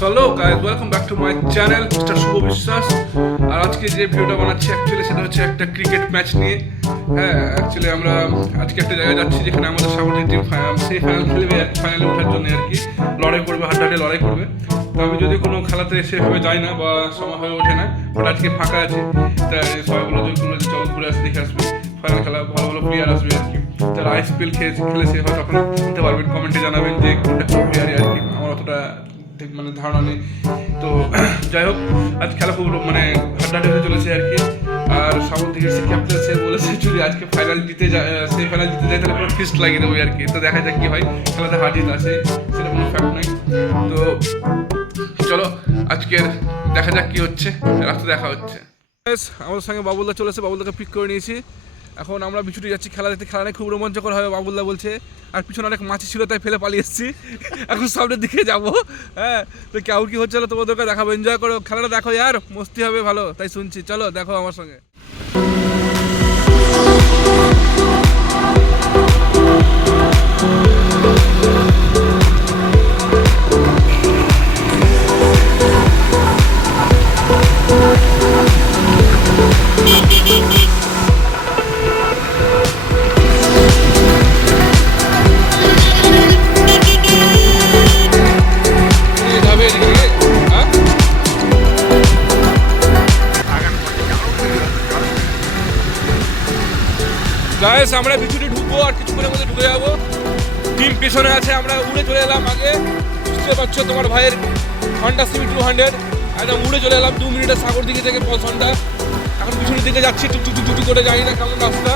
চলো guys, welcome back to my channel mister Shubho Biswas. আর আজকে যে ভিডিওটা বানাচ্ছি অ্যাকচুয়ালি সেটা হচ্ছে একটা ক্রিকেট ম্যাচ নিয়ে। হ্যাঁ, অ্যাকচুয়ালি আমরা আজকে একটা জায়গায় যাচ্ছি যেখানে আমাদের সাগরদী টিম সেই ফাইনাল খেলবে, ফাইনালে ওঠার জন্য আর কি লড়াই করবে, হাড্ডাহাড্ডি লড়াই করবে। তো আমি যদি কোনো খেলাতে সেভাবে যাই না বা সময় হয়ে ওঠে না, বাট আজকে ফাঁকা আছে, তাই সবাইগুলো যদি কোনো চল ঘুরে আসে, দেখে আসবে ফাইনাল খেলা, ভালো ভালো প্লেয়ার আসবে আর কি। যারা আইএসপিএল খেলেছে হয়তো আপনারা বলতে পারবেন, কমেন্টে জানাবেন যে কোনটা কোন প্লেয়ারই আর কি। আমার অতটা ঠিক মানে ধারণা নেই। তো যাই হোক, আজ খেলা খুব মানে হাড্ডাহাড্ডি হতে চলেছে আর কি। আর সাগর দিকে সে ক্যাপ্টেন সে বলেছে যদি আজকে ফাইনাল জিতে যায়, সেই ফাইনাল জিতে যায় তাহলে পুরো ফিস্ট লাগিয়ে দেবো আর কি। তো দেখা যাক কি হয়, খেলাতে হার জিত আছে সেটা কোনো ফ্যাক্ট নেই। তো চলো আজকের দেখা যাক কি হচ্ছে, রাস্তা দেখা হচ্ছে। আমাদের সঙ্গে বাবুলদা চলেছে, বাবুলদাকে পিক করে নিয়েছি। এখন আমরা বিছুটি যাচ্ছি খেলা দেখতে। খেলা খুব রোমাঞ্চকর হবে বাবুলদা বলছে। আর পিছনে অনেক মাছি ছিল তাই ফেলে পালিয়ে এসেছি, এখন সামনের দিকে যাবো। হ্যাঁ, তো কেমন কি হচ্ছে তোমাদেরকে দেখাবো, এনজয় করো, খেলাটা দেখো আর মস্তি হবে ভালো, তাই শুনছি। চলো দেখো আমার সঙ্গে। গাইস, আমরা বিছুটি ঢুকবো আর কিছুক্ষণের মধ্যে ঢুকে যাবো। টিম পেছনে আছে, আমরা উড়ে চলে এলাম আগে। বুঝতে পারছো তোমার ভাইয়ের হন্ডা সিভি 200 একদম উড়ে চলে এলাম 2 মিনিটের সাগর দিকে থেকে 5 ঘন্টা। এখন পিছনের দিকে যাচ্ছি টুকটুক করে, জানি না কেমন রাস্তা।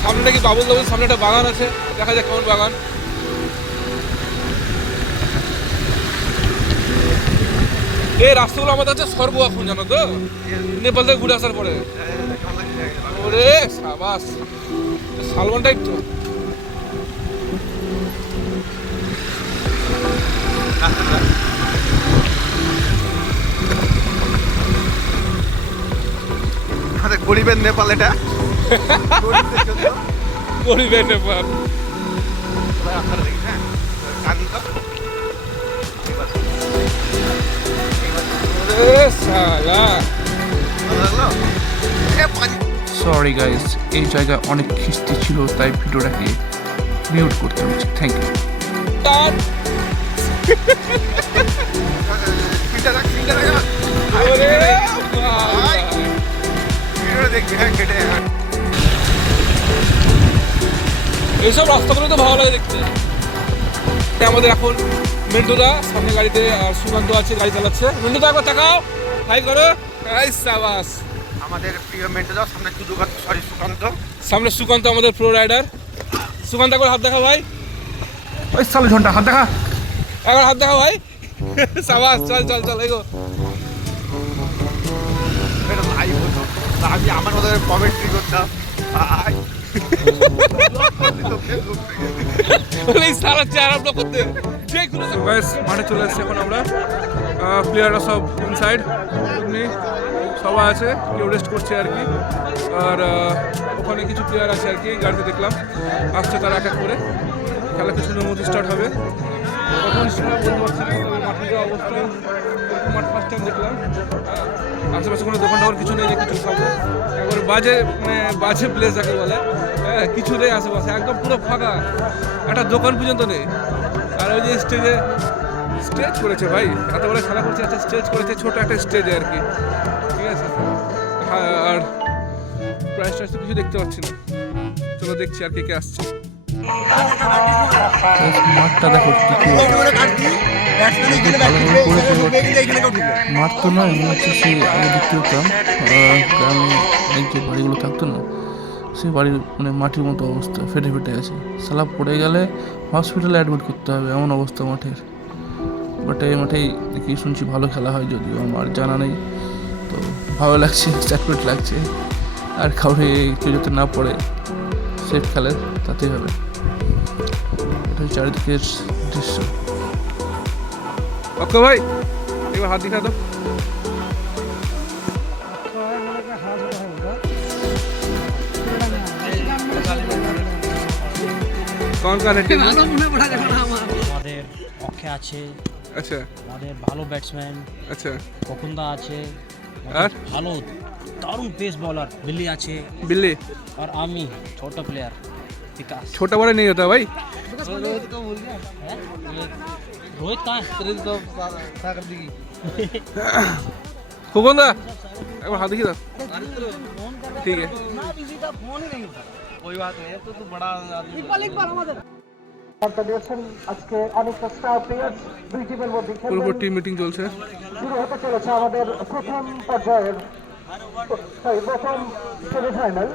সামনে নাকি বাবুল সামনে একটা বাগান আছে, দেখা যাক কেমন বাগান। এই রাস্তাগুলো আমাদের হচ্ছে স্বর্গ এখন, জানো তো, নেপাল থেকে ঘুরে আসার পরে। ওরে সাবাস, সালমান টাইপ তো। গরিবের নেপাল, এটা গরিবের নেপাল। সরি গাইস, এই জায়গায় অনেক খিস্তি ছিল তাই ভিডিওটাকে মিউট করতে হচ্ছে। Thank you. এইসব রাস্তাগুলো তো ভালো লাগে দেখতে। আমাদের এখন মেন্টুদা সামনে গাড়িতে, আর সুকান্ত আছে গাড়ি চালাচ্ছে। মেন্টুদা একবার তাকাও, হাই করো। সাবাস, আমাদের প্রিয় মেন্টুদা সামনে সুকান্ত। সামনে সুকান্ত আমাদের প্রো রাইডার। সুকান্ত একবার হাত দেখা ভাই, ওই সালে ঘন্টা হাত দেখা, একবার হাত দেখা ভাই। সাবাস, চল চল চল এগো। আমি আমার মতো কমেন্ট্রি করতাম। মাঠে চলে এসেছি এখন আমরা। প্লেয়াররা সব ইনসাইড, সবাই আছে, কেউ রেস্ট করছে আর কি। আর ওখানে কিছু প্লেয়ার আছে আর কি, গাড়িতে দেখলাম আসছে তারা এক এক করে। খেলা কিছুদিনের মধ্যে স্টার্ট হবে, কখন স্টার্ট বলতে পারছি না। তবে মাঠের যে অবস্থা, মাঠ ফার্স্ট টাইম দেখলাম। আশেপাশে কোনো দোকান টোকান কিছু নেই যে কিছু খাবো, একবার বাজে মানে বাজে প্লেস যাকে বলে। হ্যাঁ, কিছু নেই আশেপাশে, একদম পুরো ফাঁকা, একটা দোকান পর্যন্ত নেই। আর ওই যে স্টেজ করেছে ভাই, এত বড় খেলা করছে, একটা স্টেজ করেছে, ছোট একটা স্টেজে আর কি, ঠিক আছে। আর প্রাইস টাইস তো কিছু দেখতে পাচ্ছি না। চলো দেখছি আর কে কে আসছে। মাঠটা দেখো মাঠ তো নয়, মনে হচ্ছে সেই আগে দেখতে হতাম গ্রামে অনেক যে বাড়িগুলো থাকতো না, সেই বাড়ির মানে মাটির মতো অবস্থা, ফেটে ফেটে আছে। সালা পড়ে গেলে হসপিটালে অ্যাডমিট করতে হবে, এমন অবস্থা মাঠের। বাট এই মাঠেই দেখি শুনছি ভালো খেলা হয়, যদিও আমার জানা নেই। তো ভালো লাগছে, চ্যাটপেট লাগছে। আর কাউরে কেউ যাতে না পড়ে সেফ খেলে তাতেই হবে। এটা চারিদিকের দৃশ্য। ওকে ভাই, এবার হাত দেখা তো। कौन कौन है टीम में? আমাদের অক্ষয় আছে, আচ্ছা আমাদের ভালো ব্যাটসম্যান আচ্ছা। বকুন্দা আছে, আর? ভালো দারুণ পেস বলার বিল্লি আছে, बिल्ली আর আমি ছোট প্লেয়ার विकास। छोटा बड़ा नहीं होता भाई। हैं? रोहित कहाँ है? खुकुंदा एक बार हाथ देखिए तो। ठीक है আজকে অনেকটা স্টার প্লেয়ার্স দুই টিমের মধ্যে পুরো টিম মিটিং চলছে। শুরু হতে চলেছে আমাদের প্রথম পর্যায়ের প্রথম সেমিফাইনাল।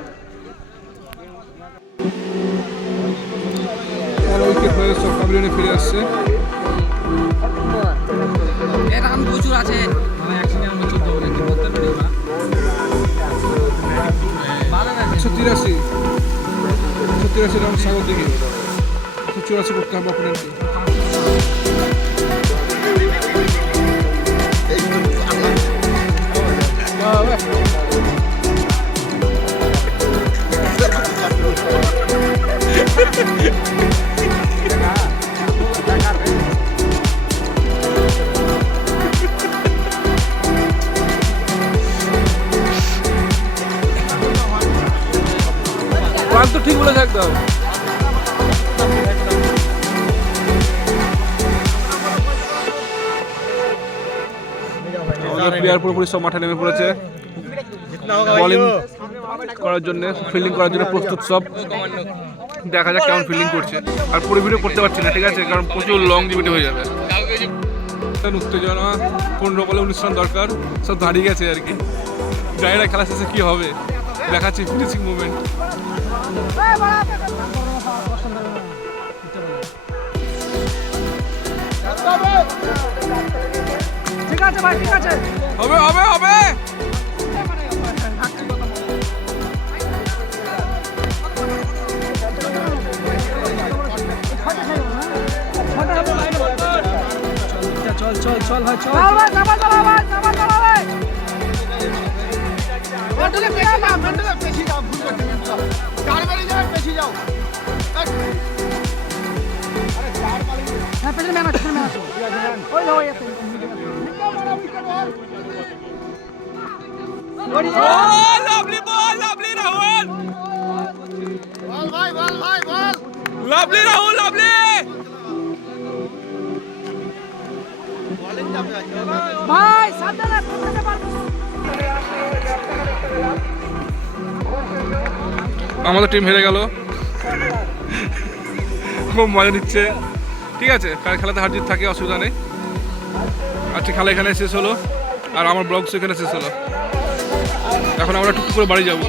আর উইকেট হয়ে সব প্যাভিলিয়নে ফিরে আসছে। রান প্রচুর আছে। 183 রান সাগর দিকে 184 করতে হবে অপোনেন্টকে। তো ঠিক বলে থাকতে হবে। প্লেয়ার পুরোপুরি সব মাঠে নেমে পড়েছে বোলিং করার জন্য, ফিল্ডিং করার জন্য প্রস্তুত সব। দেখা যাক কেমন ফিল্ডিং করছে। আর পুরো ভিডিও করতে পারছি না, ঠিক আছে, কারণ প্রচুর লং ভিডিও হয়ে যাবে। উত্তেজনা, 15 বলে 19 রান দরকার, সব দাঁড়িয়ে গেছে আর কি। জানি না খেলা শেষে কি হবে, দেখাচ্ছি ফিনিশিং মুভমেন্ট। ঠিক আছে ভাই, ঠিক আছে। হবে হবে হবে। চল ভাই, চল ভাই, চাপা চালা ভাই, চাপা চালা ভাই। মেন্টালে পেছি যাও, মেন্টালে পেছি যাও, ভুল করতে যাও। চার বাড়ি যাও, পেছি যাও। আরে চার বাড়ি। হ্যাঁ, পেছনে ম্যান আছে, পেছনে ম্যান আছে। ওই লো, ওই আছে। লাভলি বল, লাভলি রাহুল। বল ভাই, বল ভাই, বল। Lovely Rahul, lovely. ভাই সাবধানে পড়তে পারবো। আমাদের টিম হেরে গেল, খুব মজা নিচ্ছে। ঠিক আছে, খেলাতে হার জিত থাকে, অসুবিধা নেই। আজকে খেলা এখানে শেষ হলো, আর আমার ব্লগ এখানে শেষ হলো। এখন আমরা টুকটুক করে বাড়ি যাবো।